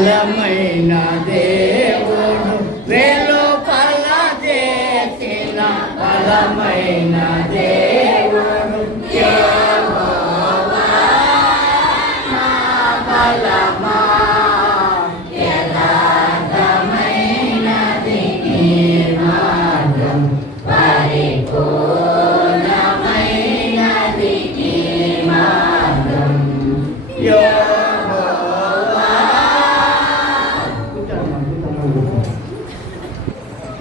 బలమైన దేవుడు వెలుపల చేసిన బలమైన దేవుడు యెహోవా నా బలమా యథార్థమైనది నీ మార్గం పరిపూర్ణమైనది నీ మార్గం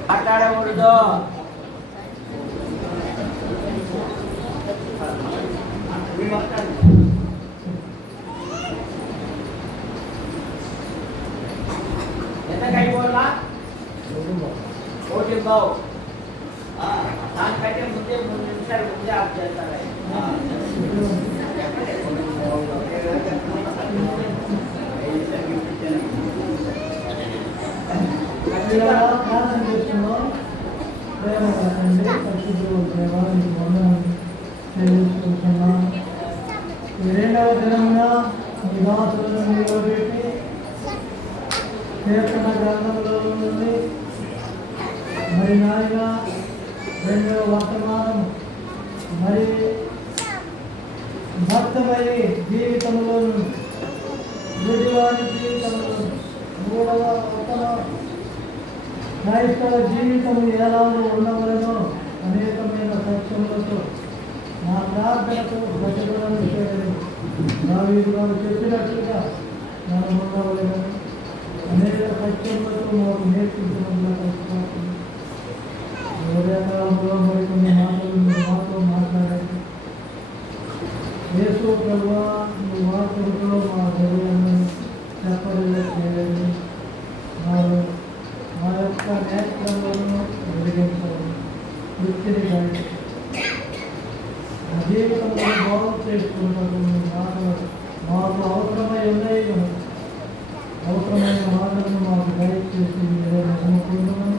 మాట్లాడకూడదు. ఎంతకైపోలా ఓకే బావు దానికంటే ముందే 3 నిమిషాలు ముందే ఆఫ్ చేస్తారు. ప్రార్థన చేస్తున్నాం. ప్రేమ తండ్రి పరిశుద్ధుడు దేవానికి వందనాలు చెల్లించుకుంటున్నాం. ఈ 2వ దినమున మీ దాసులను నిలబెట్టి కీర్తన గ్రంథంలో నుండి మరి నాయన 2వ వర్తమానం మరి భక్తమై జీవితంలో గుడివారి జీవితంలో 3వ వర్తమానం క్రైస్తవ జీవితం ఎలా ఉండవలనో అనేకమైన సత్యములతో నా ప్రార్థనతో ప్రజలను దావీదు గారు చెప్పినట్లుగా మనం ఉండవలను అనేక సత్యములతో మాకు నేర్పించడంలో ఉదయకాలంలో మరికొన్ని మాటలు మాతో మాట్లాడండి. యేసు ప్రభువా మీ వార్తలతో మా హృదయాన్ని చెప్పడలే చేయండి. మా యొక్క నేత్రాలను వెలిగించాలి. వృత్తిని కానీ మా జీవితంలో బాగు చేసుకుంటారు. మాటలు మాకు అవసరమై ఉన్నాయి. అవసరమైన మాటలను మాకు దయచేసి నమ్ముకుంటున్నాం.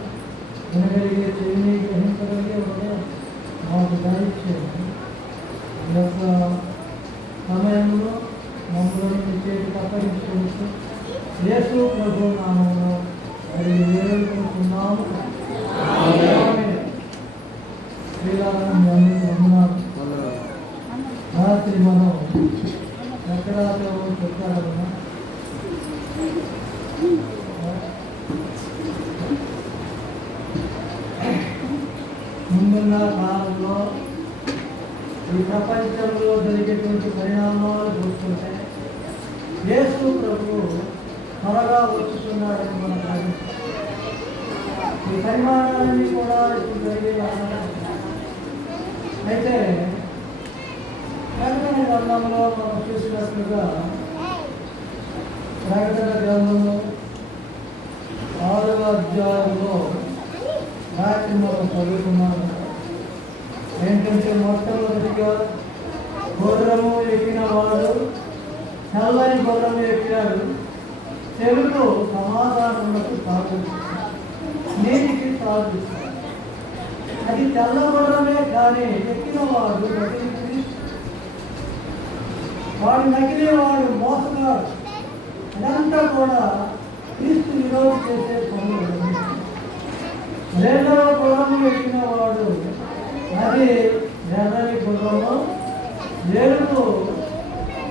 వినగలిగే చెవిని గ్రహించగలిగే మాకు దయచేయండి. ఈ యొక్క సమయంలో మమ్మల్ని మీ చేతికి అప్పగించుకుంటూ యేసు ప్రభు నామములో మరి వేడుకుంటున్నాము. శ్రీరామని వందనాలు. రాత్రి మనం ఎక్కడాతో చెప్పాలన్నా ముందున్న కాలంలో ఈ ప్రపంచంలో జరిగేటువంటి పరిణామాలు చూస్తుంటే యేసు ప్రభు త్వరగా వచ్చుతున్నాడని మనం భావిస్తాం. ఈ పరిమాణాలన్నీ కూడా ఇప్పుడు జరిగే అయితే ప్రకటన గ్రంథంలో మనం చూసినట్లుగా ప్రకటన గ్రంథంలో 6వ అధ్యాయంలో రాత్రి మనం చదువుకున్నాము. ఏంటంటే మొట్టమొదటిగా గుర్రము ఎక్కిన వాడు చల్లని గుర్రము ఎక్కినాడు. తెలుగు సమాధానములకు సాధిస్తాడు, నీటికి సాధిస్తాడు. అది తెల్ల గుర్రమే కానీ ఎక్కిన వాడు వాడు నకిలేవాడు, మోసగాడు. అదంతా కూడా క్రీస్తు విరోధం చేసే పనులు. 2వ గుర్రము ఎక్కిన వాడు అది ఎర్రని గుర్రము, ఎరుపు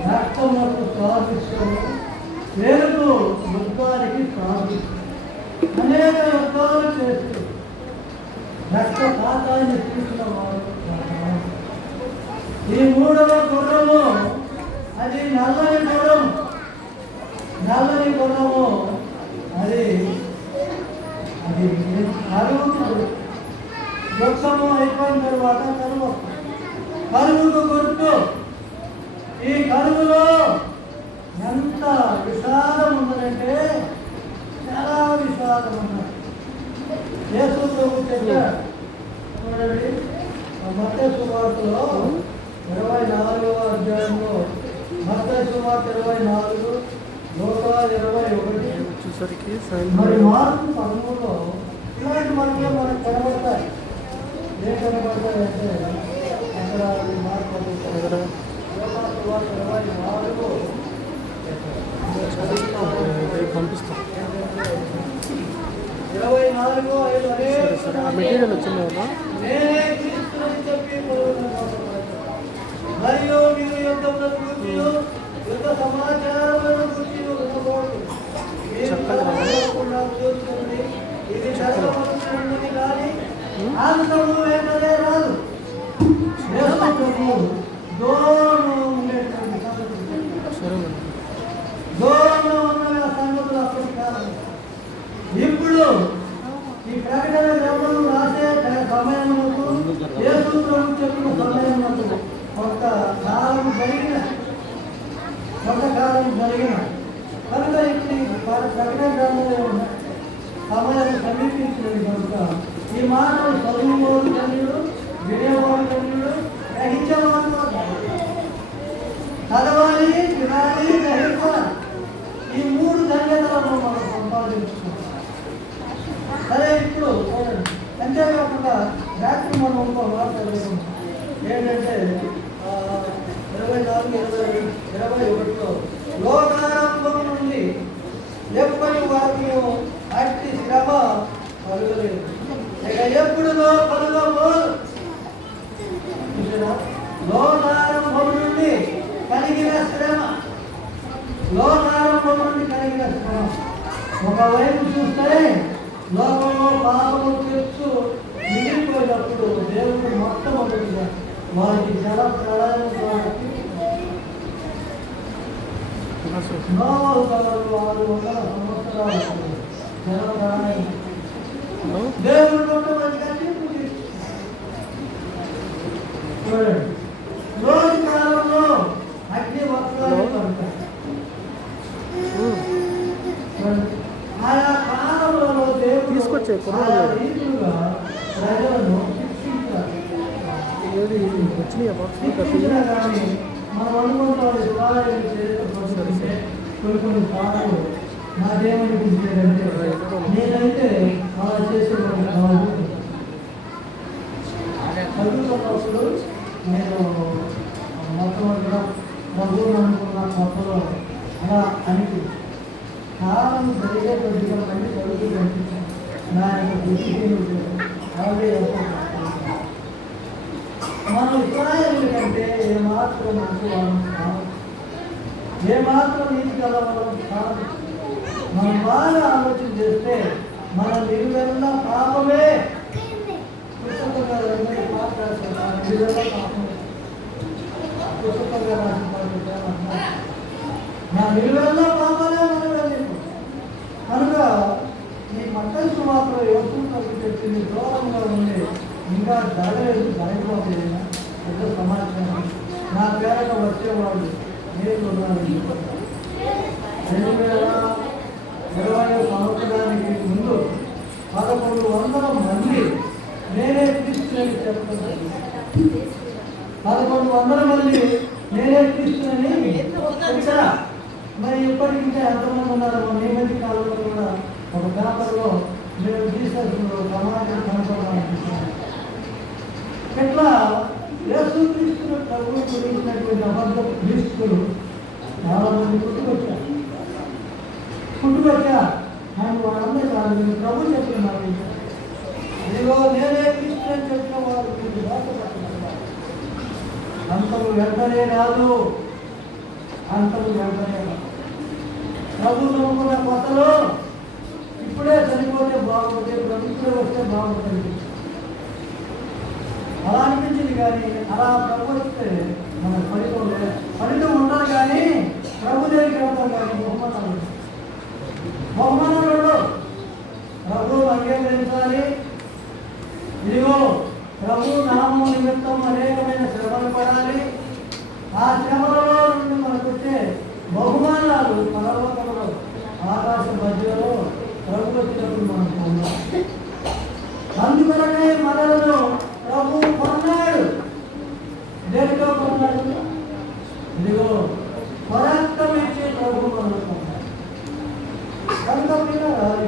రక్తములకు సాధిస్తాడు, ఎరుపు యుద్ధానికి సాధిస్తాడు. అనేక యుద్ధాలు చేస్తూ రక్తపాతాన్ని తీసిన వాడు. ఈ 3వ గుర్రము అది నల్లని గుర్రము. నల్లని గుర్రము అది కరువుకు యుద్ధము అయిపోయిన తర్వాత కరువుకు గుర్తు. ఈ కరువులో ఎంత విషాదం ఉందంటే చాలా విషాదం ఉన్నది. యేసు ప్రభు చెప్పాడు చూడండి, మత్తయి సువార్తలో 24వ అధ్యాయంలో, మత్తయి సువార్త 24, లూకా 21 వచ్చేసరికి మరి మార్కు 13లో ఇలాంటి మనకే మనకు కనబడతాయి. ఏం కనబడతాయంటే అక్కడ మార్కు 24 24 పంపిస్తాం. 24:5 ఆ మెటీరియల్ వచ్చింది కదా. నేనే క్రీస్తుని చెప్పి మరియు మీరు యుద్ధంలో గుర్తియు యుద్ధ సమాచారములను గుర్తియు ఉండకూడదు. మీరు చదవకుండా చూసుకుని ఇది చదవవలసినది కానీ అంతము వెంటనే రాదు. దూరంలో ఉండేటువంటి దూరంలో ఉన్న సంగతులు అప్పుడు కాదు. ఇప్పుడు ఈ ప్రకటన గ్రంథం రాసే సమయములకు యేసు ప్రభు చెప్పిన సమయములకు కొంతకాలం జరిగిన కనుక ఇప్పుడు ప్రకటన గ్రంథంలో సమయం సమీపించినది కనుక ఈ మాటలు చదువుకోడు ధన్యుడు, వినేవాడు ధన్యుడు, గ్రహించేవాడు చదవాలి, వినాలి, గ్రహించాలి. ఈ 3 ధన్యతలను మనం సంపాదించుకుంటాం. సరే, ఇప్పుడు అంతేకాకుండా రాత్రి మనం ఇంకో మాట ఏంటంటే 24:21 లోకారంభం నుండి ఎప్పటి వాక్యం అట్టి శ్రమ కలుగలేదు, ఇక ఎప్పుడు కలుగబోదు. లోకారంభం నుండి కలిగిన శ్రమ, లోకారంభం నుండి కలిగిన శ్రమ. ఒకవైపు చూస్తే లోకంలో పాపము తెచ్చు మిగిలిపోయినప్పుడు దేవుడు మొట్టమొదటిగా వారికి జల ప్రళయం నోవహు కాలంలో 600 సంవత్సరాలు జల ప్రళయం దేవుడు మొట్టమొదటిగా చూడండి. రోజు కాలంలో అగ్ని వర్షాలు పడతాయి. ఆయా కాలంలో దేవుడు తీసుకొచ్చే రీతులుగా ప్రజలను శిక్షించాలి. శిక్షించినా కానీ మనం అనుకుంటాం కొన్ని సార్లు నాకేమనిపించేదంటే నేనైతే అలా చేసేవాడిని కాదు. చదువుతున్నప్పుడు నేను మొట్టమొదటిగా ప్రభువుని అనుకున్న కొత్తలో అలా అనిపించింది. కాలం జరిగే కొద్దిగా మళ్ళీ చదువుతూ కనిపించాను. నా యొక్క దృష్టి అలాగే మనం ఇస్రాయేలు కంటే ఏమాత్రం మంచివాళ్ళం కాదు, ఏమాత్రం నీతి గలవాళ్ళం కాదు. మనం బాగా ఆలోచన చేస్తే మన నిలువెల్లా పాపమే. పుస్తకంగా మాట్లాడుతున్నాను, నిలువెల్లా పాపమే. పుస్తకంగా రాసిన నా నిలువెల్లా పాపాలే మనకు. కనుక ఈ మత్తయి సువార్తలో యేసు ప్రభు చెప్పింది దూరంగా ఉండి ఇంకా జరగలేదు, జరగకపోతే పెద్ద సమాచారం. నా పేరట వచ్చేవాళ్ళు నేను 2020 సంవత్సరానికి ముందు 1100 మంది నేనే క్రీస్తుని చెప్తున్నాను. 1100 మంది నేనే క్రీస్తుని చెప్తారా? మరి ఇప్పటికి ఇంకా ఎంతమంది ఉన్నారు? మన ఈ మధ్య కాలంలో కూడా ఒక పేపర్లో నేను జీసస్ సమాజం కనుక్కోవాలనిపిస్తున్నాను. ఇట్లా యేసుక్రీస్తును ప్రభువు గురించినటువంటి అబద్ధ క్రీస్తులు చాలా మంది పుట్టుకొచ్చారు. ఆయన వాళ్ళందరూ కాదు, నేను ప్రభు చెప్పిన మాట ఇదిగో నేనే క్రీస్తు అని చెప్పిన వారు మీరు మోసపడుతున్నారు. అంతము వెంటనే రాదు, అంతము వెంటనే రాదు. ప్రభు నమ్ముకున్న కొత్తలో ఇప్పుడే చనిపోతే బాగుంటుంది, ఇప్పుడే వస్తే బాగుంటుంది అలా అనిపించింది. కానీ అలా ప్రభు వస్తే మన ఫలితం ఉండదు. కానీ ప్రభు దగ్గరికి వెళ్తాం, కానీ బహుమానాలు ప్రభు అంగీకరించాలి. ఇదిగో ప్రభు నామం నిమిత్తం అనేకమైన శ్రమలు పడాలి. ఆ శ్రమలలో నుండి మనకు వచ్చే బహుమానాలు పరలోకంలో ఆకాశ మధ్యలో ప్రభు వచ్చినప్పుడు మనం పొందాలి. అందువలనే మనలను ప్రభు కొన్నాడు. దేనితో కొన్నాడు? ఇదిగో పరాక్రమం ఇచ్చే ప్రభు మనల్ని కొన్నాడు. కనుక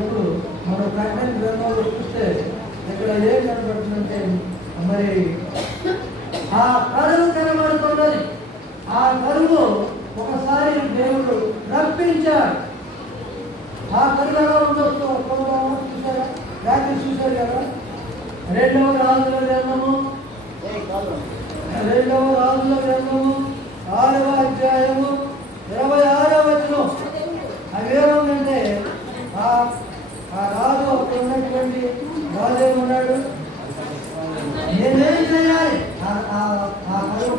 ఇప్పుడు మన ప్రకటన గ్రంథంలో చూస్తే ఇక్కడ ఏం కనబడుతుందంటే మరి ఆ కరువు కనబడుతున్నది. ఆ కరువు ఒకసారి దేవుడు రప్పించాడు. ఆ కరువు ఎలా ఉండొచ్చు చూసారా? రాత్రి చూశారు కదా. రెండవ రాజుల గ్రంథము 6వ అధ్యాయము 26వ వచనం. అవేముందంటే ఆ రాజు అక్కడ ఉన్నటువంటి రాజు ఏమన్నాడు, నేనేం చేయాలి? ఆ కరువు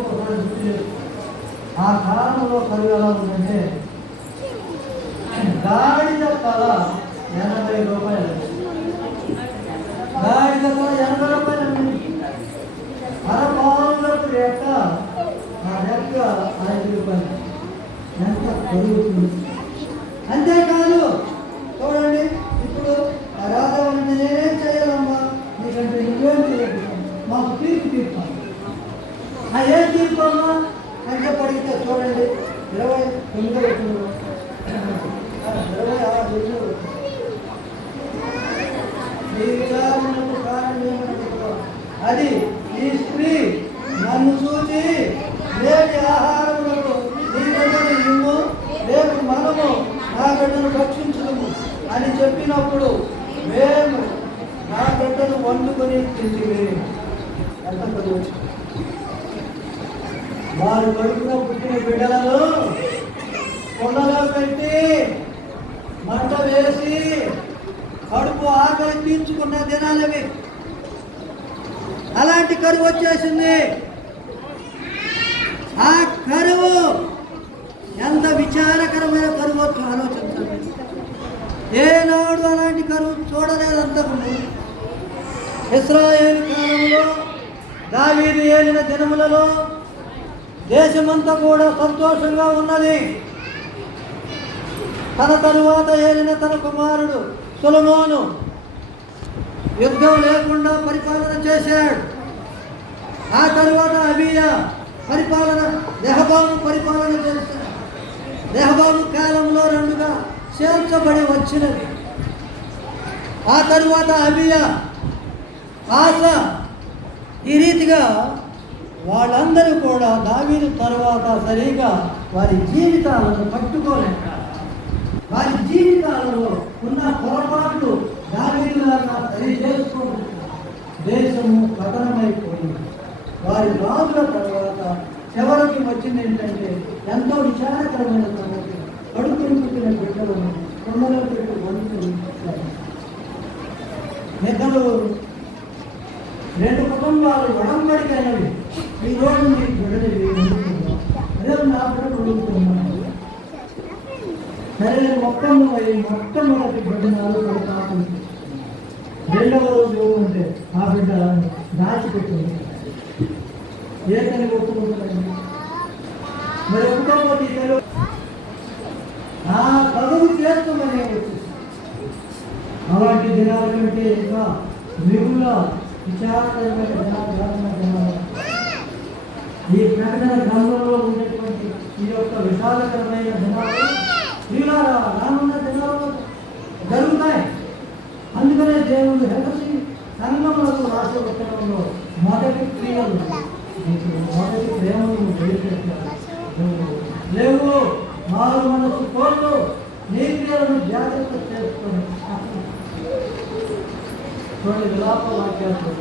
ఆ కాలంలో కరువు ఎలా ఉందంటే గాడిద తల 80 రూపాయలు, గాడిద తల 80 రూపాయలు. అరపావులకు రెక్క, ఆ రెక్క 5 రూపాయలు. ఎంత పెరుగుతుంది. అంతేకాదు చూడండి, ఇప్పుడు ఆ రాజా నేనేం చేయాలమ్మా, నీకంటే నువ్వేం చేయదు, మాకు తీర్పు ఏం తీర్పు అమ్మా అంటే పడితే చూడండి 29 అది ఈ స్త్రీ నన్ను చూసి లేని ఆహారములకు నీ బిడ్డను ఇమ్ము, రేపు మనము నా బిడ్డను రక్షించము అని చెప్పినప్పుడు మేము నా బిడ్డను వండుకొని తింటివి. వారు కడుపులో పుట్టిన బిడ్డలను కొండలో పెట్టి మంట వేసి కడుపు ఆకలి తీర్చుకున్న దినాలవి. అలాంటి కరువు వచ్చేసింది. ఆ కరువు ఎంత విచారకరమైన కరువు ఆలోచించండి. ఏనాడు అలాంటి కరువు చూడలేదంతకుముందు. ఇశ్రాయేలు కాలంలో దావీదు ఏలిన దినములలో దేశమంతా కూడా సంతోషంగా ఉన్నది. తన తరువాత ఏలిన తన కుమారుడు సొలొమోను యుద్ధం లేకుండా పరిపాలన చేశాడు. ఆ తరువాత అబీయా పరిపాలన, రెహబాము పరిపాలన చేశాడు. రెహబాము కాలంలో 2గా చేర్చబడి వచ్చినది. ఆ తరువాత అబీయా, ఆసా, ఈ రీతిగా వాళ్ళందరూ కూడా దావీదు తరువాత సరిగా వారి జీవితాలను పట్టుకోలేక, వారి జీవితాలలో ఉన్న పొరపాట్లు దావీదులాగా సరి చేసుకుంటున్నారు. దేశము పతనమైపోయింది. వారి రాజుల తర్వాత చివరికి వచ్చింది ఏంటంటే ఎంతో విచారకరమైన సంగతి. కడుపుని పుట్టిన బిడ్డలను కొండలో పెట్టి వండుకొని నిద్రలు 2 కుటుంబాలు ఒడంబడికైనవి. ఈ రోజు మీకు బిడ్డని వండుకుందాం, రేపు నా బిడ్డను వండుకున్నాను. సరే మొట్టమొదటి బిడ్డనాలు కాకుండా 2వ రోజు ఉంటే ఆ బిడ్డ దాచిపెట్టింది. ఏకని కొట్టుకుంటుంది. మరి ఒక్కటి ఆ కదువు చేస్తామని వచ్చేసి అలాంటి దినాల కంటే ఇంకా మిగుల విచారకరమైన దినాలు ఈ ప్రకటన గ్రంథంలో ఉండేటువంటి ఈ యొక్క విషాదకరమైన దినాలు రానున్న దినాలలో జరుగుతాయి. అందుకనే దేవుడు హెలసి సంగములకు రాసే ఉత్తరంలో మొదటి క్రియలు, మొదటి ప్రేమను బయలుపెట్టారు. లేవు మారు మనసు కోళ్ళు నీ క్రియలను జాగ్రత్త చేసుకొని చూడండి. విలాప వాక్యాలు,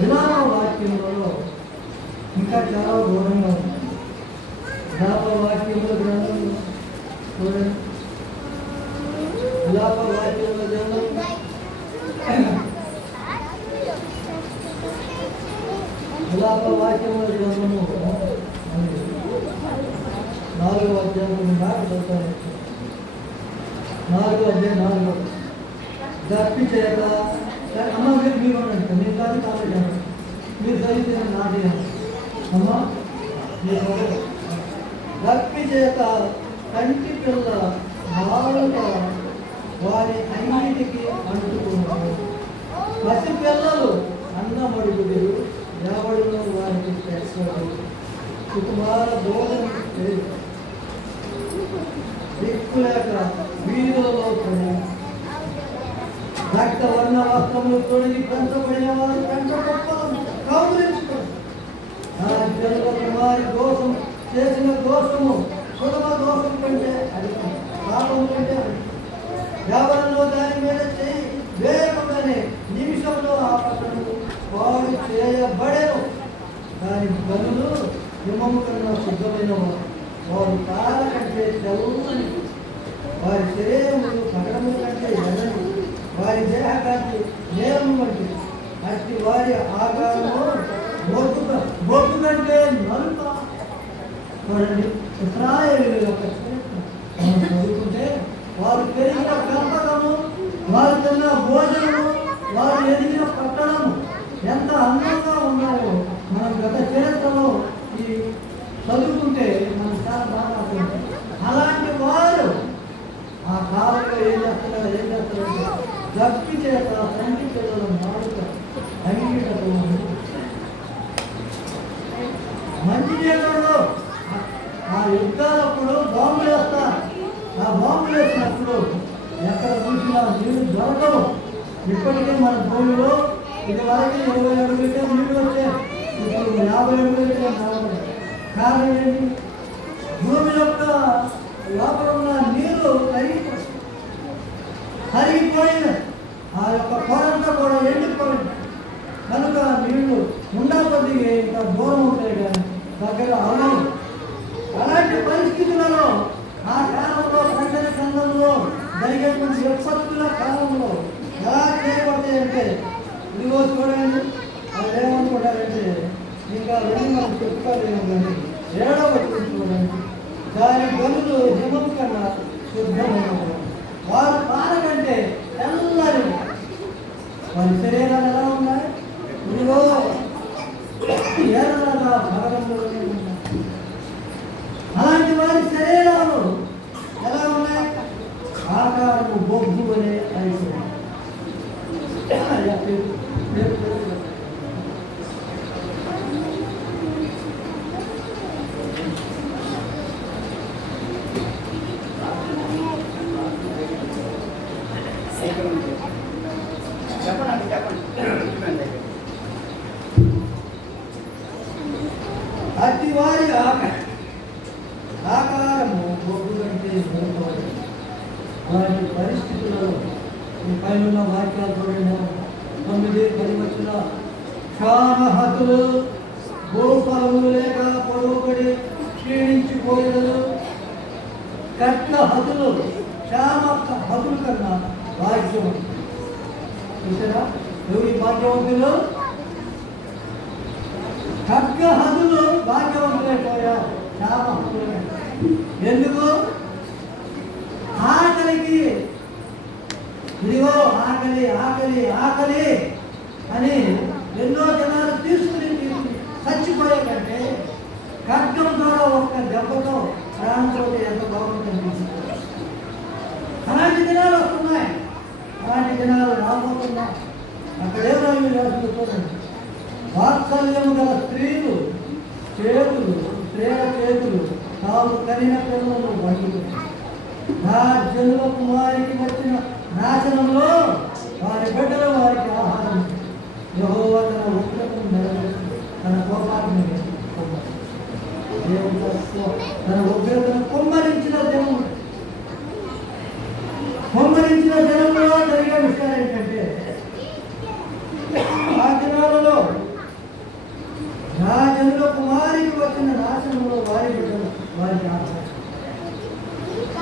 విలాప వాక్యంలో ఇంకా చాలా దూరంగా ఉంది. విలాప వాక్యంలో గ్రంథంలో చూడండి, విలాప వాక్యంలో గ్రంథం 4వ అధ్యాయం దాకా చదువుతాను. 4వ అధ్యాయం 4 దప్పి చేయక అమ్మ మీరు ఉండండి, మీరు కాదు కాదు మీరు చదివితే నాది అమ్మ దప్పి చేయక కంటి పిల్ల బాగా వారి అన్నిటికీ అంటుకున్నారు. పసి పిల్లలు అన్నమడుగుడు ఎవరిలో వారికి చేస్తారు. కుమార బోధన దిక్కులేక వీధులలో పడి రక్త వర్ణ వస్త్రములు తొడిగి పెంచబడిన వారు పెంచ కౌగులించుకోండి. ఆ పిల్లల కుమారి దోషం చేసిన దోషము సులభ దోషం కంటే అది పాపం కంటే ఎవరిలో దాని మీద చేయి వేయకుండానే నిమిషంలో ఆ పట్టణము పాడు చేయబడేను. దాని గనులు హిమము కన్నా శుద్ధమైన వారు తార కంటే తెల్లని, వారి శరీరములు పగడముల కంటే ఎర్రని, వారి దేహకాంతి నేరము వంటి. అట్టి వారి ఆకారము బొట్టు కంటే నలుప. చూడండి, ఇశ్రాయేలీయుల యొక్క చరిత్ర మనం చదువుకుంటే వారు పెరిగిన పెంపకము, వారు తిన్న భోజనము, వారు ఎదిగిన పట్టణము ఎంత అందంగా ఉన్నాయో మనం గత చరిత్రలో ఈ చదువుకుంటే మనం చాలా బాగా అర్థం. అలాంటి వారు ఆ కాలంలో ఏం చేస్తారంటే జప్పి చేత తండ్రి పిల్లల మాడుక అంగీటకు మంచి జీవితంలో ఆ యుద్ధాలప్పుడు బాంబులు వేస్తారు. ఆ బాంబులు వేసినప్పుడు ఎక్కడ చూసినా నీళ్ళు దొరకవు. ఇప్పటికే మన భూమిలో ఇది వరకు 20 అడుగులకే నీళ్ళు వచ్చాయి, ఇప్పుడు 50 అడుగులకే రావాలి. కారణం ఏంటి? భూమి యొక్క లోపల ఉన్న నీరు కరిగిపోయింది. ఆ యొక్క పొరంతా కూడా ఎండిపోయింది. కనుక నీళ్లు ఉండా కొద్దిగా ఇంకా దూరం ఉంటాయి కానీ దగ్గర అవడం. అలాంటి పరిస్థితులలో ఆ కాలంలో ప్రకటన గ్రంథంలో జరిగేటువంటి విపత్తుల కాలంలో ఎలా చేయబడతాయంటే ఇదిగో చూడండి, వాళ్ళు ఏమనుకుంటారంటే ఇంకా వెళ్ళి మనం చెప్పుకోలేము కానీ 7వ వచనం చూడండి. దాని గనులు హిమం కన్నా శుద్ధమైన వారు పానకంటే తెల్లని, వారి శరీరాలు ఎలా ఉన్నాయి? ఇదిగో ఏదైనా భగవంతుడు. అలాంటి వారి శరీరాలు ఎలా ఉన్నాయి? ఆకారము బొగ్గు అనే అయిపోయింది. అట్టి వారి ఆకారము బొగ్గు కంటే వారి పరిస్థితులలో ఈ పైన వాక్యాలు చూడండి. 9-10 వచ్చిన క్షామహతులు భూఫలములు లేక పొడవుపడి క్షీణించిపోయినలు. కట్ల హతులు క్షామ హతుల కన్నా భాగ్యం. చూసారా ఎవరి భాగ్యవంతులు? ఖడ్గ హతులు భాగ్యవంతులైపోయారు. క్షామ హతులు ఎందుకు? ఆకలికి ఇదిగో ఆకలి ఆకలి ఆకలి అని ఎన్నో జనాలు తీసుకుని చచ్చిపోయే కంటే ఖడ్గం ద్వారా ఒక్క దెబ్బతో ప్రాణంతో ఎంత బాగుంటుంది. అలాంటి దినాలు వస్తున్నాయి, అలాంటి దినాలు రాబోతున్నాయి. అక్కడేమో చూడండి, వాత్సల్యము గల స్త్రీలు చేతులు, స్త్రీల చేతులు తాము కనిన పిల్లలు వండుకుంటారు. నా జనుల కుమారికి వచ్చిన నాశనంలో వారి బిడ్డలు వారికి ఆహారం. యెహోవా తన ఉగ్రతను నెరవేర్చి తన కోపాన్ని తన ఉగ్రతను కుమ్మరించిన జనంలో జరిగే విషయాలు ఏంటంటే ఆ దినాలలో నా జనుల కుమారికి వచ్చిన నాశనంలో వారి బిడ్డలు వారికి ఆహారం.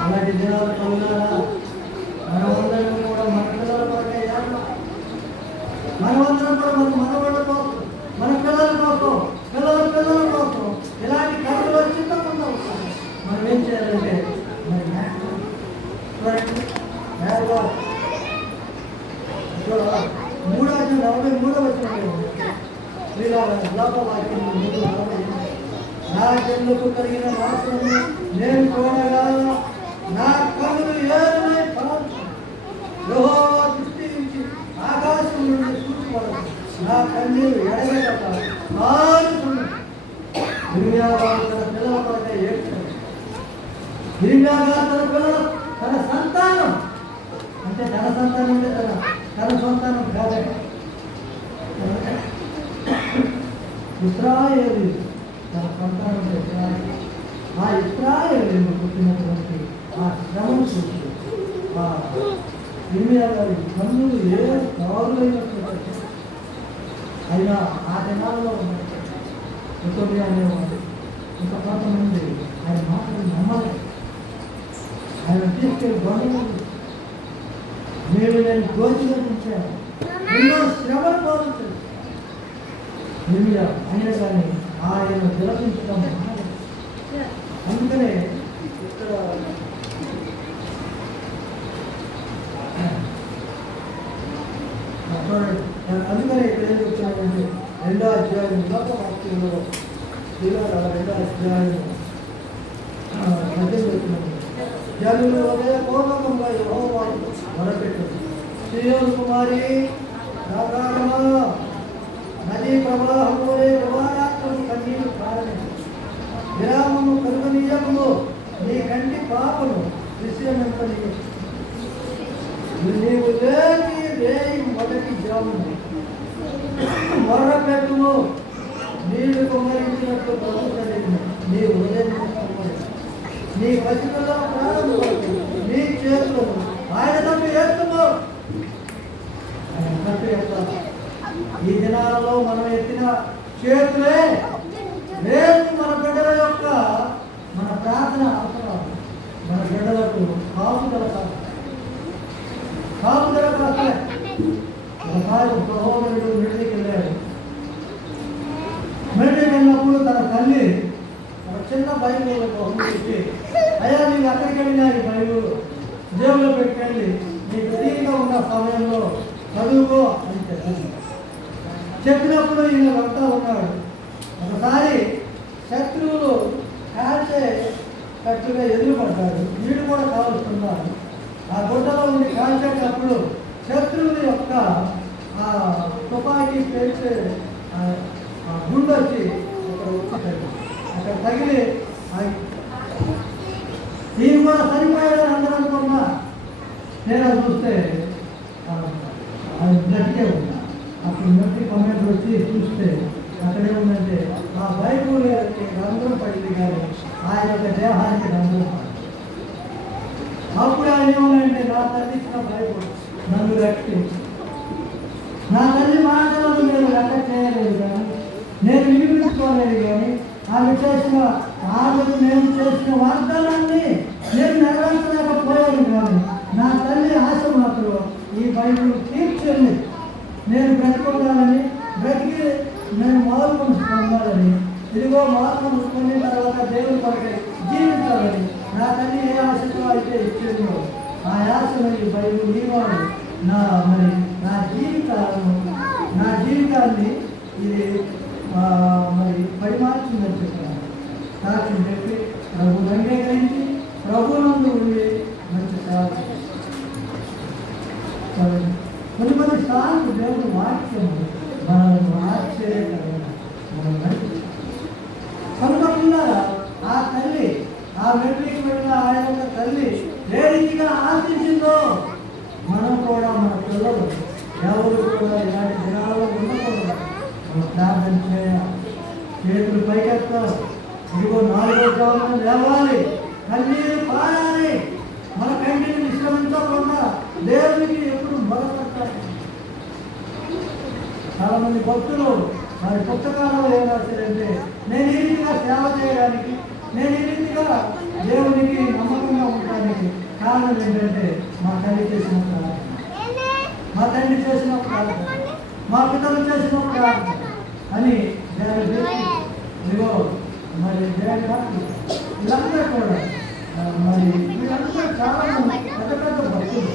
అలాంటి దినాలు కలుగుతారా? మనమందరం కూడా మన పిల్లల కొరకే, మనమందరం కూడా మన మనవాళ్ళ కోసం, మన పిల్లల కోసం, పిల్లల కోసం ఇలాంటి కథలు చిన్నకుండా ఉంటాయి. మనం ఏం చేయాలంటే మూడవ 43వ వచనం నా జనులకు కలిగిన నాశనము నేను చూడగా నా కన్నులు ఏరులై యెహోవా దృష్టి నుంచి ఆకాశం నుండి చూసుకోవడం. నా కన్నీరు ఎడగట తన పిల్లల కొరకే ఏడ్చాడు. తన సంతానం అంటే తన సంతానం తన సంతానం కాదట. ఇశ్రాయేలు తన సంతానం ఆ ఇశ్రాయేలు పుట్టినటువంటి ఆ శ్రమను చూసి ఇర్మియా గారి కన్నులు ఏ దారులైనట్టు అయినా ఆ దినాల్లో ఉత్తమి అనేవాడు ఇంకా కొంతమంది ఆయన మాటలు నమ్మలేదు. ఆయన తీసుకెళ్ళి బంధువులు నేను దోషిగా ఉంచాను, ఎన్నో శ్రమలు పాలించాను. ఇర్మియా అయినా కానీ ఆయన విలపించడం అందుకనే ఇక్కడ అందుకనే ఇక్కడ ఏం చెప్తున్నానంటే 2వ అధ్యాయం వాక్యంలో 2వ అధ్యాయం జనులు అదే పూర్వకంగా యెహోవాకు మొరపెట్టారు. సీయోను కుమారి రాగారమా నదీ ప్రవాహం వలె నివారాత్మకు కన్నీరు కారణం విరామము కలుగనీయము నీ కంటి పాపను విషయమెంపని నీవు లేని రేయి మొదటి జామును మొర్రపెట్టుము నీళ్లు కుమ్మరించినట్లు ప్రభుత్వం నీ హృదయం నీ పసిపిల్లల ప్రారంభం నీ చేతులు ఆయన తప్పి ఎత్తుము. ఈ దినాలలో మనం ఎత్తిన చేతులే రేపు మన బిడ్డల యొక్క మన ప్రార్థన అవసరాలు. మన బిడ్డలకు కాపుదల కాస్తే ఒకసారి సహోదరుడు మిడికి వెళ్ళాడు. మిడికి వెళ్ళినప్పుడు తన తల్లి ఒక చిన్న బైబిల్ పెట్టి, అయ్యా నీవు అక్కడికి వెళ్ళినా ఈ బైబిల్ జేబులో పెట్టుకెళ్ళి నీకు తీరిగా ఉన్న సమయంలో చదువుకో అని చెప్పింది. చెప్పినప్పుడు ఈయన వక్త ఉన్నాడు. ఒకసారి శత్రువులు కాల్చే కట్టుగా ఎదురుపడ్డాడు. వీడు కూడా కావలుస్తున్నారు. ఆ గుడ్డలో ఉండి కాల్చేటప్పుడు శత్రువుల యొక్క ఆ తుపాకీ పేల్చే గుండు వచ్చి అక్కడ తగిలి ఈయన కూడా సరిపోయాడు అందరూ అనుకున్నా. నేను చూస్తే అది బ్లడ్కే ఉన్నా. అప్పుడు నొప్పి కమెంట్ వచ్చి చూస్తే అక్కడే ఉందంటే ఆ బైబుల్ రంగులు పడింది కానీ ఆయన యొక్క దేహానికి రంగులు పడింది. అప్పుడు ఆయన ఏమనంటే నా తల్లి ఇచ్చిన బైబుల్ నన్ను రక్షించి నా తల్లి మాటలను నేను లెక్క చేయలేదు కానీ నేను వినిపించుకోలేదు కానీ నేను చేసిన వాగ్దానాన్ని నేను నెరవేర్చలేకపోయాను కానీ నా తల్లి ఆశ మాత్రం ఈ బైబుల్ తీర్చింది. నేను బ్రతికొండాలని బ్రతికి నేను మారు మనసు పొందాలని ఇదిగో మారు మనసు పొందిన తర్వాత దేవుని కొరకై జీవించాలని నా తల్లి ఏ ఆశతో అయితే ఇచ్చిందో ఆ ఆశను ఈ బైబుల్ ఈవాడు నా జీవితాన్ని ఇది మరి పరిమార్చిందని చెప్పాను. సాక్ష్యం చెప్పి ప్రభు అంగీకరించి ప్రభునందు ఉండి మంచి సేవ కొన్ని సార్లు దేవుడు వాక్యం మనల్ని ఆశ్చర్యకరమైన కనుక ఆ తల్లి ఆ వెంట్రికి వెళ్ళిన ఆయన యొక్క తల్లి ఏ రీతిగా ఆశించిందో మనం కూడా మన పిల్లలు ఎవరు కూడా ఇలాంటి దినాలలో ఉండకూడదు. మనం ప్రార్థన చేయాలి, చేతులు పైకెత్తాలి, ఇదిగో 4వ జామున లేవాలి, కన్నీరు పారాలి, మన కంటిని విశ్రమించకుండా దేవునికి ఎప్పుడు మొదలుపెట్టాలి. చాలా మంది భక్తులు వారి పుస్తకాలలో ఏం రాశారంటే నేను ఈ రీతిగా సేవ చేయడానికి, నేను ఈ రీతిగా దేవునికి నమ్మకంగా ఉండడానికి కారణం ఏంటంటే మా తల్లి చేసిన ప్రార్థన, మా తండ్రి చేసిన ప్రార్థన, మా పిల్లలు చేసిన ప్రార్థన అని ఇదిగో మరి వీళ్ళందరూ కూడా మరి వీళ్ళందరూ చాలా పెద్ద పెద్ద భక్తులు.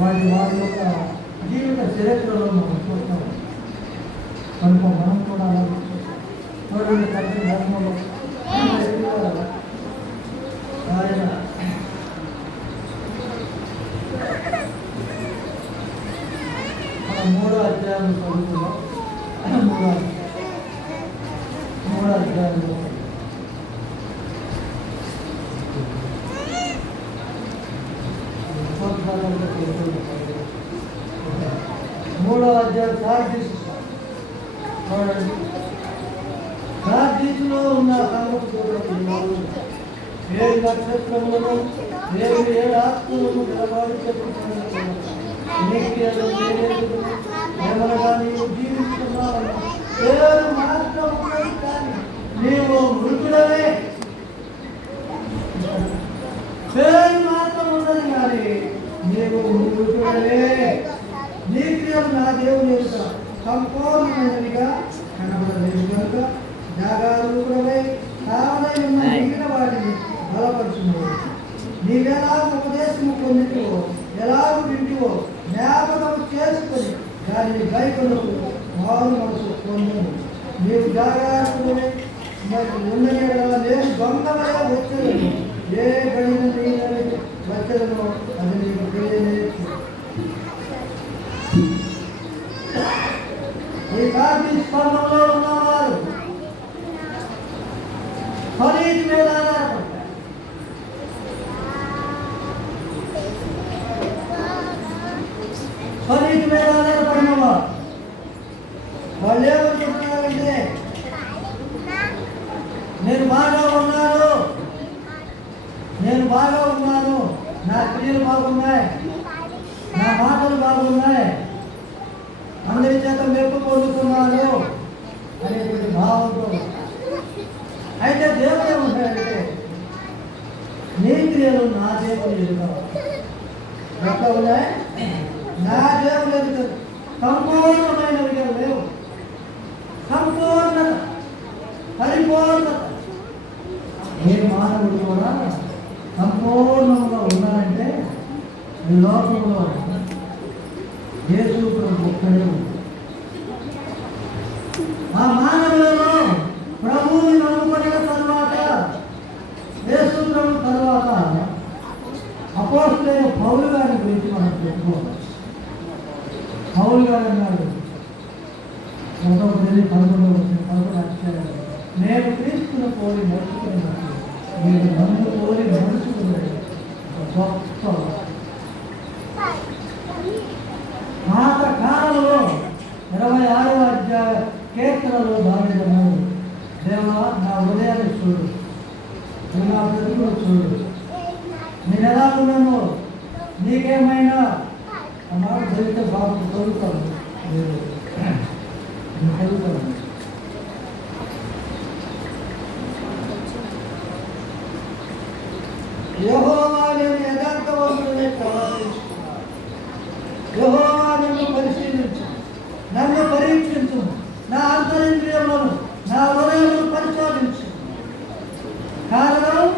వారి యొక్క జీవిత చరిత్రలో మనం చూస్తాం. కనుక మనం కూడా అలా చూడండి. తండ్రి ధర్మంలో ఆయన 3వ అధ్యాయం చదువుతున్నాం. 3వ అధ్యాయంలో 3వ అధ్యాయం సార్దీసులో ఉన్న సంగతి 7 నక్షత్రములను 7 ఆత్మలను నిలబడి చెప్పుకున్నాను. నీ క్రియలు చేయలేదు. ఏమనగా నీవు జీవిస్తున్నావు, పేరు మాత్రం ఉన్నది కానీ నీవు మృతుడవే. పేరు మాత్రం ఉన్నది కానీ నీవు మృతుడవే. నీ క్రియలు నా దేవుని ఎదుట సంపూర్ణమైనవిగా కనబడలేదు కనుక జాగారూకుడవై కావలై ఉన్న మిగిలిన వాటిని బలపరుచున్నావు. నీవెలా ఉపదేశము పొందిటివో ఎలాగూ వింటివో జ్ఞాపకం చేసుకొని దానిని గైకొనకు మారు మనసు పొందను. నీవు జాగ్రత్తలే ఉన్నది నేను దొంగవలే వచ్చేదను. ఏ గడిన నీళ్ళని వచ్చేదనో అది నీకు తెలియలేదు. ఈ కాఫీ స్పందంలో ఉన్నవారు ఫలీతి మీద ఆధారపడతారు. ఫలీతి మీద ఆధారపడిన వాళ్ళు ఏమనుకుంటున్నారంటే నేను బాగా ఉన్నాను, నా క్రియలు బాగున్నాయి, నా మాటలు బాగున్నాయి, అందరి చేత మెప్పు పొందుతున్నాను అనేటువంటి భావంతో. అయితే దేవుడు ఏమంటాడంటే నీ క్రియలు నా దేవుని ఎదుట ఎట్లా ఉన్నాయి? నా దేవుని ఎదుట సంపూర్ణమైనవిగా లేవు. సంపూర్ణత, పరిపూర్ణత. నేను మానవుడు కూడా సంపూర్ణంగా ఉన్నానంటే ఈ లోకంలో యేసు ప్రభు ఒక్కడే ఉంది. ఆ మానవులలో ప్రభువుని నమ్ముకున్న తర్వాత యేసు ప్రభు తర్వాత అపోస్తలుడైన పౌలు గారి గురించి మనం చెప్పుకోవాలి. పౌలు గారు అన్నాడు 11 అధ్యాయం, నేను క్రీస్తును పోలి నడుచుకున్నాను, మీరు నన్ను పోలి నడుచుకున్నాడు. గొప్ప పాత కాలంలో 26వ అధ్యాయ కీర్తనలో దావీదన్నాడు, దేవా నా హృదయాన్ని చూడు, నువ్వు నా బ్రతుకును చూడు, నేను ఎలా ఉన్నానో నీకేమైనా ఆ మాట చదివితే బాబు చదువుతాను చదువుతాను. యెహోవా నేను యథార్థవంతుడనే ప్రవర్తించుకున్నాను. యెహోవా నన్ను పరిశీలించు, నన్ను పరీక్షించు, నా అంతరింద్రియములను నా హృదయమును పరిశోధించు. కారణం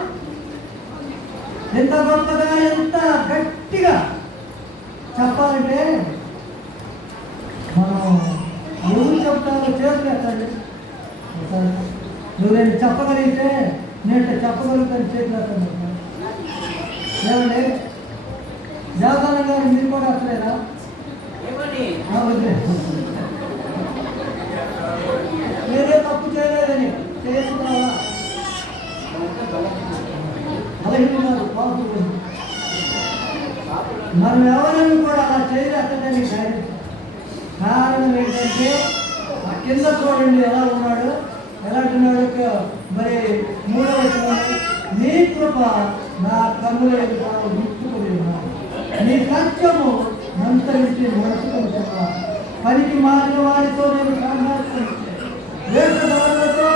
ఎంత గొప్పగా ఎంత గట్టిగా చెప్పాలంటే మనం ఎవరు చెప్తారో చేతులు ఎత్తండి. నువ్వు నేను చెప్పగలిగితే నేను చెప్పగలుగుతాను, చేతులు ఎత్తండి. ఏమండి జాతర గారు మీరు కూడా వస్తలేదా? నేనే తప్పు చేయలేదని చేస్తున్నావా? బలహీనున్నారు, పాపులు. మనం ఎవరైనా కూడా అలా చేయలేదని కారణం ఏంటంటే ఆ కింద చూడండి ఎలా ఉన్నాడు, ఎలాంటున్నాడు. మరి 3వ వచనం, నీ కృప నా కన్నుల నిప్పుకుని ఉన్నాడు, నీ సత్యము నంతరించి నడుచుకుంటున్నా. పనికి మారిన వారితో నేను సంఘర్షించాను, వేషధారులతో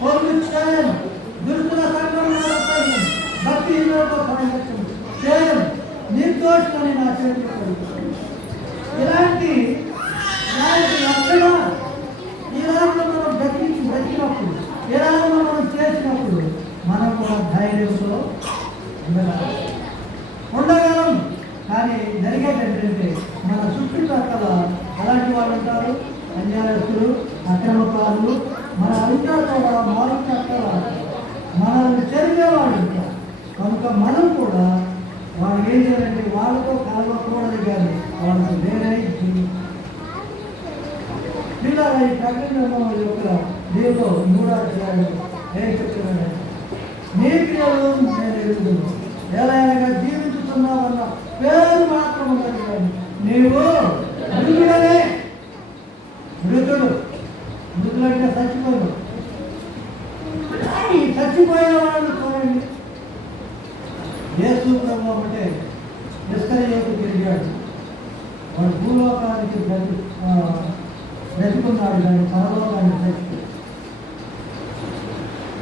పొందుచాను, దుర్గుల సంఘం భక్తితో సంఘర్షణ చేయను, నిర్దోషులని నా చేతులు పడుతుంది. ఇలాంటి లక్షణం ఇలాంటి మనం బ్రతికినప్పుడు, ఇలా మనం చేసినప్పుడు మనం కూడా ధైర్యంతో ఉండగలం. కానీ జరిగేది ఏంటంటే మన చుట్టుపక్కల ఎలాంటి వాళ్ళు ఉంటారు, అన్యాయస్తులు, అక్రమకారులు, మన అంతా కూడా మారుపక్కల మనల్ని చెరిగేవాళ్ళు ఉంటారు. కనుక మనం కూడా వాళ్ళు ఏం చేయాలంటే వాళ్ళతో కలవకూడదు, కానీ వాళ్ళకి వేరే ఇలా ఈ ప్రకటన యొక్క దీంతో 3వ అధ్యాయం ఏం చెప్తున్నాడు? నీ క్రియలు నేను ఎరుగుతున్నాను, ఎలాగైనా జీవించుతున్నావన్న పేరు మాత్రం ఉన్నది, కానీ నీవు మృతుడనే. మృతులంటే చచ్చిపోయాడు. ఈ చచ్చిపోయే వాళ్ళు చూడండి, యేసు ప్రభు అంటే ఇస్కరియోతు తిరిగాడు. వాడు భూలోకానికి బ్రతుకున్నాడు కానీ పరలోకానికి బ్రతుకు.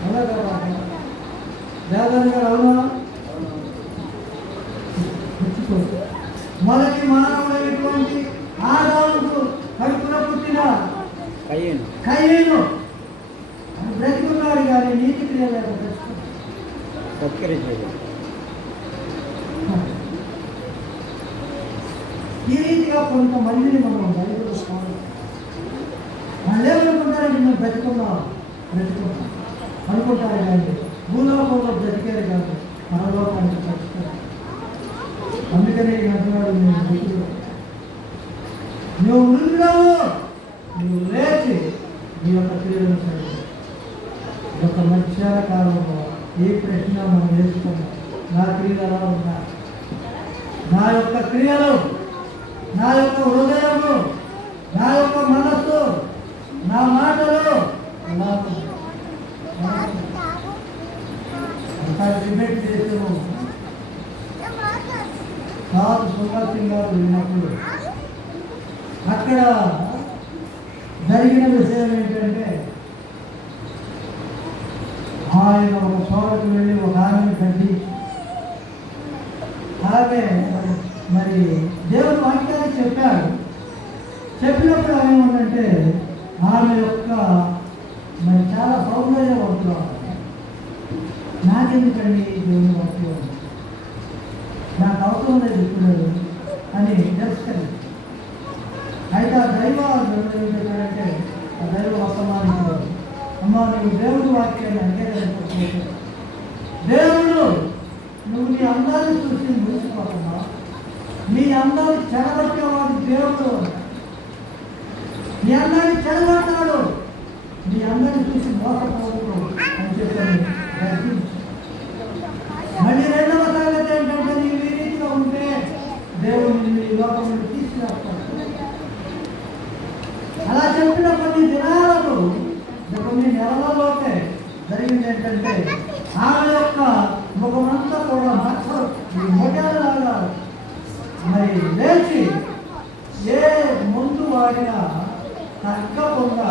అలాగా వేదాలు గారు అవునా? మొదటి మానవుడైనటువంటి ఆదాముకు కడుపున పుట్టిన కయ్యేను బ్రతుకున్నాడు కానీ నీతి క్రియలేదు. ఈ రీతిగా కొంతమందిని మనం బయటకు వాళ్ళు ఏమనుకుంటారంటే మేము బ్రతుకున్నాం అనుకుంటారు కానీ భూలోకంలో బ్రతికేది కాదు, పరలోకానికి బ్రతుకుతారు. అందుకనే అంటున్నాడు, నువ్వు మృతుడవు, నువ్వు లేచి నీ యొక్క క్రియలను సరి. ఈ యొక్క మధ్యాహ్న కాలంలో ఏ ప్రశ్న మనం వేసుకున్నాం, నా క్రియలు ఎలా ఉన్నా, నా యొక్క క్రియలు, నా యొక్క హృదయము, నా యొక్క మనస్సు, నా మాటలు ఎలా అంతా డిబేట్ చేసాము. కాదు సుభాష్ సింగ్ గారు విన్నప్పుడు అక్కడ జరిగిన విషయం ఏంటంటే, ఆయన ఒక చోటకు వెళ్ళి ఒక ఆమెను కట్టి ఆమె మరి దేవుడు వాక్యాన్ని చెప్పాడు. చెప్పినప్పుడు ఆమె ఏమంటే ఆమె యొక్క మరి చాలా సౌందర్యవంతులు. నాకెందుకండి దేవుని వాక్యం, నాకు అవసరం లేదు ఇప్పుడు అని తెలుసుకొని అయితే ఆ దైవ ఏం చెప్పాడంటే, ఆ దైవ వర్తమానికి అమ్మ నువ్వు దేవుడి వాక్యాన్ని అంగీకరించకపోతే దేవుడు నువ్వు నీ అందాన్ని చూసి ముగిసిపోతున్నా, నీ అందాన్ని చెడగొట్టేవాడు దేవుడు, నీ అందాన్ని చెడగొట్టాడు, నీ అందాన్ని చూసి మోసపోవడం అని చెప్పాను. మళ్ళీ రెండవ సంగతి ఏంటంటే, నీవు ఈ రీతిగా ఉంటే దేవుడు నిన్ను ఈ లోకం నుండి తీసుకురాస్తాడు. అలా చెప్పిన కొన్ని దినాలకు కొన్ని నెలలలోనే జరిగింది ఏంటంటే, ఆమె యొక్క ముఖమంతా కూడా మొట్టలాగా మరి లేచి ఏ ముందు వాడినా తగ్గకుండా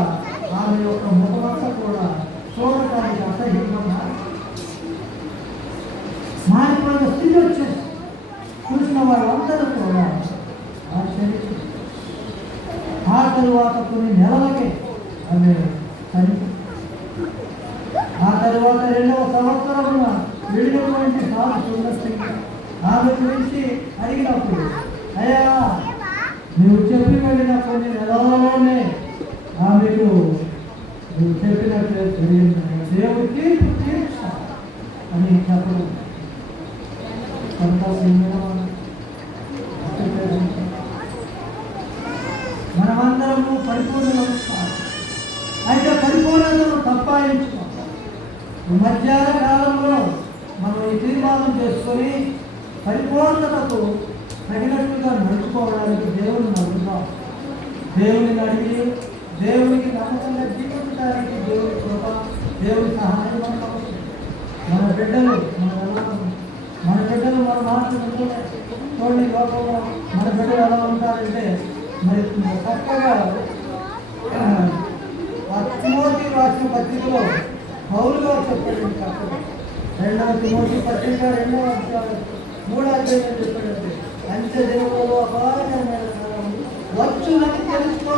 ఆమె యొక్క ముఖమంతా కూడా చూడటానికి అసహ్యంగా మారిపోయిన స్థితి వచ్చేసి చూసిన వాళ్ళందరూ కూడా ఆశ్చర్యం. ఆ తరువాత కొన్ని నెలలకే ఆమె చనిపోయింది. ఆ తరువాత 2వ సంవత్సరమున వెళ్ళినటువంటి సాధు సుందర్ సింగ్ ఆమె గురించి అడిగినప్పుడు, అయ్యా నువ్వు చెప్పి వెళ్ళిన కొన్ని నెలలోనే ఆమెకు నువ్వు చెప్పినట్టు జరిగింది, దేవుడు తీర్పు తీర్చా అని చెప్పడం మనమందరము పరిపూర్ణ. అయితే పరిపూర్ణతను తప్పాయించుకోవాలి. మధ్యాహ్న కాలంలో మనం ఈ తీర్మానం చేసుకొని పరిపూర్ణతకు తగినట్టుగా నడుచుకోవడానికి దేవుని నడుపుతాం. దేవుని అడిగి దేవునికి నమ్మకంగా జీవించడానికి దేవుని కృప, దేవుని సహాయం మనకు అవసరం. మన బిడ్డలు మన మాటలు చూడండి, లోకంలో మన బిడ్డలు ఎలా ఉంటారంటే మరి చక్కగా తిమోతి రాసిన పత్రికలో పౌలుగా చెప్పాడు. చక్కగా 2వ తిమోతి పత్రిక 2వ అధ్యాయం 3వ అధ్యాయం చెప్పాడంటే, అంత్య దినములలో అపారమైన కాలం వచ్చునని తెలుసుకో.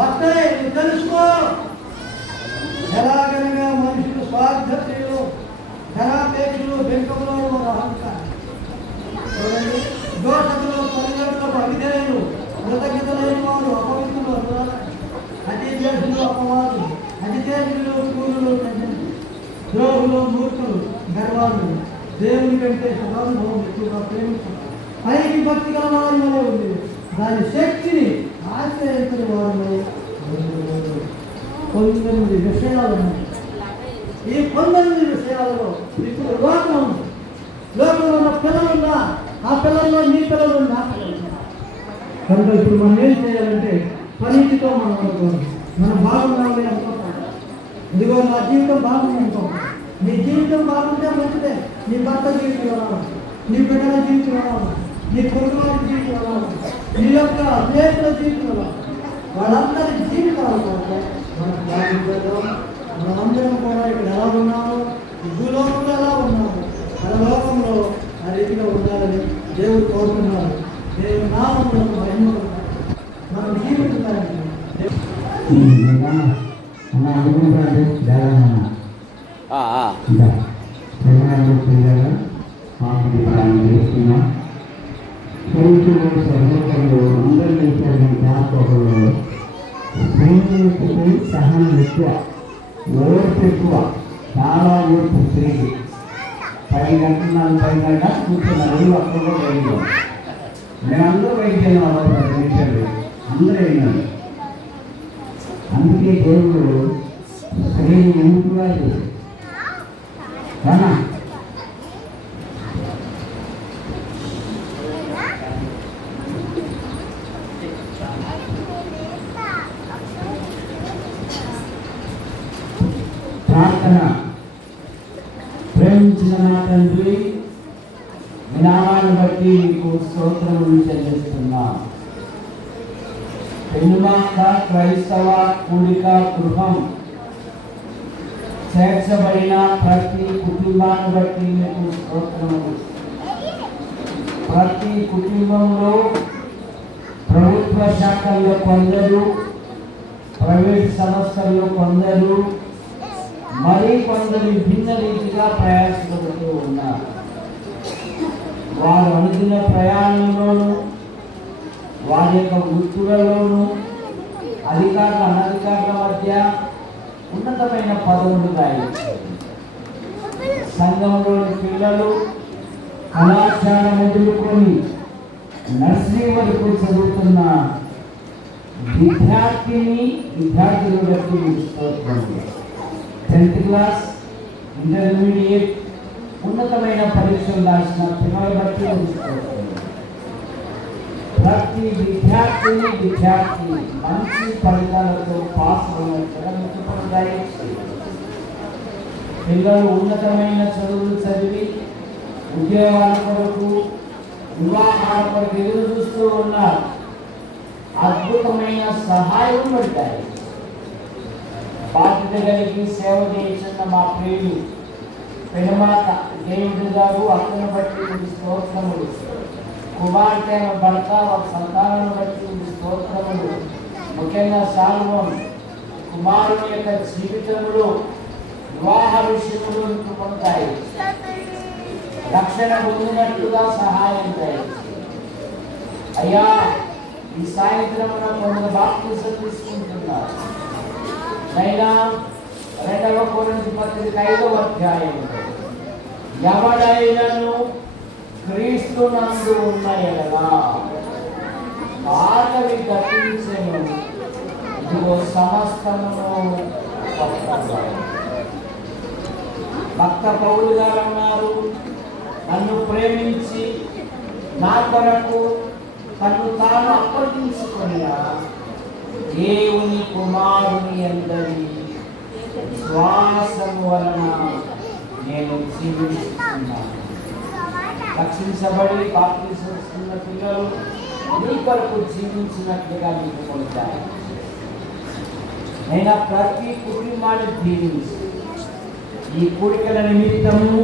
వస్తాయి, నువ్వు తెలుసుకో. ఎలాగనగా మనుషులు స్వార్థప్రియులు, ధనాపేక్షలు, బెంకములో అహంకారం, దోషకులు, తల్లిదండ్రులకు అవిధేయులు, కృతజ్ఞత లేని వారు, అపవిత్రులు, అతిదేశులు, అపవాదులు, అతిదేశులు, కూరులు, ద్రోహులు, మూర్ఖులు, గర్వాలు, దేవుని కంటే సదానుభవం ఎక్కువగా ప్రేమించారు. పైకి భక్తి గల వారిలో ఉంది, దాని శక్తిని ఆశ్రయించిన వారిలో 19 విషయాలు ఉన్నాయి. ఈ 19 విషయాలలో ఇప్పుడు లోకంలో ఉన్న పిల్లలున్నా, ఆ పిల్లల్లో నీ పిల్లలు నా పిల్లలు. కనుక ఇప్పుడు మనం ఏం చేయాలంటే, పనితో మనం అనుకోవాలి, మనం బాగుండాలి అనుకుంటాం. ఇదిగో నా జీవితం బాగుంది అనుకోవాలి. నీ జీవితం బాగుంటే మంచిదే. నీ భర్త జీవితం రావాలి, నీ బిడ్డల జీవితం రావాలి, నీ కుటుంబాల జీవితంలో, నీ యొక్క స్నేహితుల జీవితంలో, వాళ్ళందరి జీవితాల కోసం మనకు బాధ్యతలు. మనమందరం కూడా ఇక్కడ ఎలా ఉన్నాము, ఈ భూలోకంలో ఎలా ఉన్నాము, పరలోకంలో ఆ రీతిగా ఉండాలని దేవుడు కోరుతున్నాడు. దేవుడు నామంలో మహిమ మనం జీవితానికి సహనం ఎక్కువ, ఓర్పు ఎక్కువ, చాలా ఓర్పు స్త్రీకి. 10 గంటలు 40 గంటలు కూర్చున్నారు అక్కడ వెళ్ళి మేమందరూ బయటికి వెళ్ళాం. 10 నిమిషాలు అందరూ వెళ్ళినారు. అందుకే దేవుడు స్త్రీని ఎందుకుగా చేశాడు. ప్రార్థన. ప్రేమించిన నా తండ్రి, మీ నామాన్ని బట్టి మీకు స్తోత్రములు చెల్లిస్తున్నా. పెనుమాక క్రైస్తవ కూడిక గృహం చేర్చబడిన ప్రతి కుటుంబాన్ని బట్టి మీకు స్తోత్రములు. ప్రతి కుటుంబంలో ప్రభుత్వ శాఖల్లో కొందరు, ప్రైవేట్ సంస్థల్లో కొందరు, మరి కొందరు విభిన్న రీతిగా ప్రయాసపడుతూ ఉన్నారు. వారు అనుదిన ప్రయాణంలోనూ, వారి యొక్క వృత్తులలోనూ అధికారుల అనధికారుల మధ్య ఉన్నతమైన పదవులు గాయించారు. సంఘంలోని పిల్లలు కళాశాల మొదలుకొని నర్సరీ వరకు చదువుతున్న విద్యార్థులు బట్టి 10th క్లాస్, ఇంటర్మీడియట్, ఉన్నతమైన పరీక్షలు రాసిన పిల్లలు బట్టి ప్రతి విద్యార్థి మంచి ఫలితాలతో పాస్ అయినట్లుగా పిల్లలు ఉన్నతమైన చదువులు చదివి ఉద్యోగాల కొరకు, వివాహాల కొరకు ఎదురు చూస్తూ ఉన్నారు. అద్భుతమైన సహాయం పడతాయి. బాధ్యత కలిగి సేవ చేస్తున్న మా ప్రియులు పెనుమాక దేవుడు గారు అక్కను బట్టి స్తోత్రములు. కుమార్తె భర్త ఒక సంతానాన్ని బట్టి స్తోత్రములు. ముఖ్యంగా సాల్మోన్ కుమారుని యొక్క జీవితంలో వివాహ విషయములు పొందుతాయి. రక్షణ పొందినట్లుగా సహాయం చేయండి అయ్యా. ఈ సాయంత్రం కొందరు బాప్తిసం తీసుకుంటున్నారు. అయినా 2వ కొరింథీ పత్రిక 5వ అధ్యాయం, ఎవడైనను క్రీస్తు నందు ఉన్న ఎడల పాతవి గతించెను, ఇదిగో సమస్తమును కొత్తగా. భక్త పౌలు గారు అన్నారు, నన్ను ప్రేమించి నా కొరకు తను తాను అప్పగించుకున్న దేవుని కుమారుని అందరి శ్వాసము వలన నేను జీవిస్తున్నాను. రక్షించబడి బాప్తిస్మ పిల్లలు నీ కొరకు జీవించినట్లుగా మీకు పొందుతారు. నేను ప్రతి కుటుంబాన్ని దీవించి ఈ కూడికల నిమిత్తము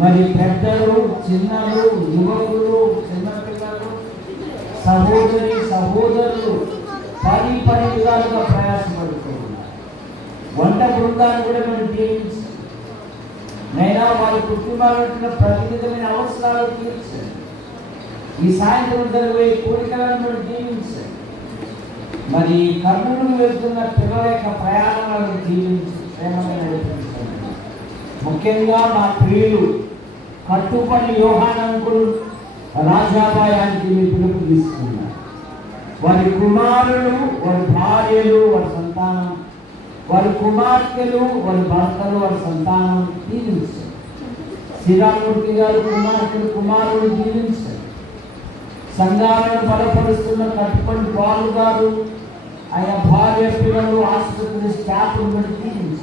మరి పెద్దలు, చిన్నలు, యువకులు, చిన్నపిల్లలు, సహోదరులు 10 విధాలుగా ప్రయాసపడుతూ ఉన్నారు. వంట బృందాన్ని కూడా మనం దీవించాలి. నైనా వారి కుటుంబాలు ప్రతి విధమైన అవసరాలు తీర్చండి. ఈ సాయంత్రం జరిగే కోరికలను మనం దీవించండి. మరి కర్నూలు వెళ్తున్న పిల్లల యొక్క ప్రయాణాలను దీవించి ప్రేమగా నడిపించండి. ముఖ్యంగా మా ప్రియులు కట్టుపల్లి యోహానంకులు రాజాబాయానికి మీ పిలుపు తీసుకున్నారు. వారి కుమారులు, వారి భార్యలు, వారి సంతానం, వారి కుమార్తెలు, వారి భర్తలు, వారి సంతానం దీవించండి. శ్రీరామూర్తి గారు కుమారులు దీవించండి. సంఘాలను బలపరుస్తున్న కట్టుపల్లి బాలు గారు, ఆయన భార్య, పిల్లలు, ఆసుపత్రి స్టాఫ్ దీవించండి.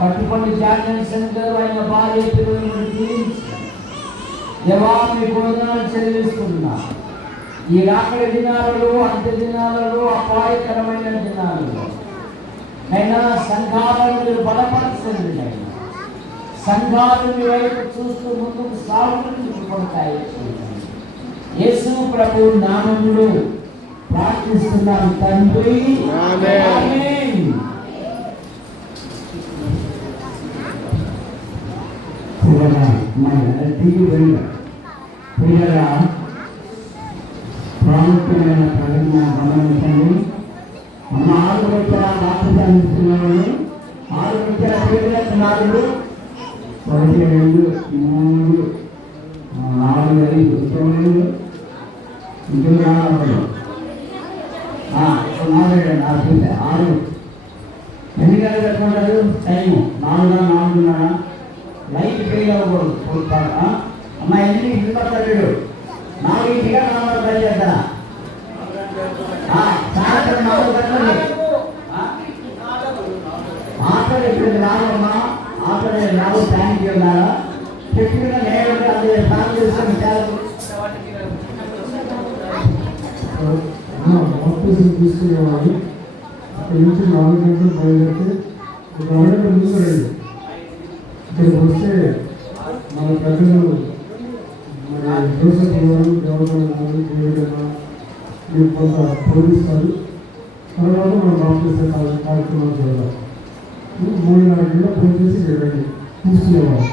కట్టుపల్లి జాగ్రత్త గారు, ఆయన భార్య, పిల్లలను దీవించండి. దేవా మీకు వందనాలు చెల్లిస్తున్నా. ఈ రాకడి దినాలలో, అంత్య దినాలలో, అపాయకరమైన దినాలలో అయినా సంఘాలను మీరు బలపరచండి. అయినా సంఘాలు మీ వైపు చూస్తూ ముందుకు సాగుతూ పడతాయి. యేసు ప్రభు నామములో ప్రార్థిస్తున్నాను తండ్రి, ఆమేన్. ప్రాముఖ్యమైన ప్రకటన గమనించండి. అన్న 6 వచ్చారా బాప్తిజం ఇస్తున్నామని 6 వచ్చారా పేర్లు 4 1 2 3 4 5 9 ఇంకొక 4 6 ఎన్ని గంటలు పెట్టుకుంటారు టైము? 4:04 లైట్ ఫెయిల్ అవ్వకూడదు. అమ్మ ఎన్ని ఇల్లు పడతాడు 4గా 4 ట్రై చేస్తారా? సాయంత్రం 4 గంటలు ఆటలు ఇప్పుడు రావమ్మా, ఆటలు రావు. థ్యాంక్ యూ ఉన్నారా చెప్పిన నేను అదే సాగు చేసుకొని బాప్తిజం తీసుకునేవాళ్ళు అక్కడి నుంచి 4 గంటలు బయలుదేరితే ఒక అరగంట ముందు రండి. ఇక్కడికి వస్తే మన ప్రజలు మరి జోసెఫ్ గారు, గవర్నర్ గారు, దేవుడన్నా మీరు కొంత బోధిస్తారు. తర్వాత మనం బాప్తిజం కార్యక్రమాలు చేయాలి. 3:30 గంటల ఫోన్ చేసి వెళ్ళండి తీసుకునేవాళ్ళు.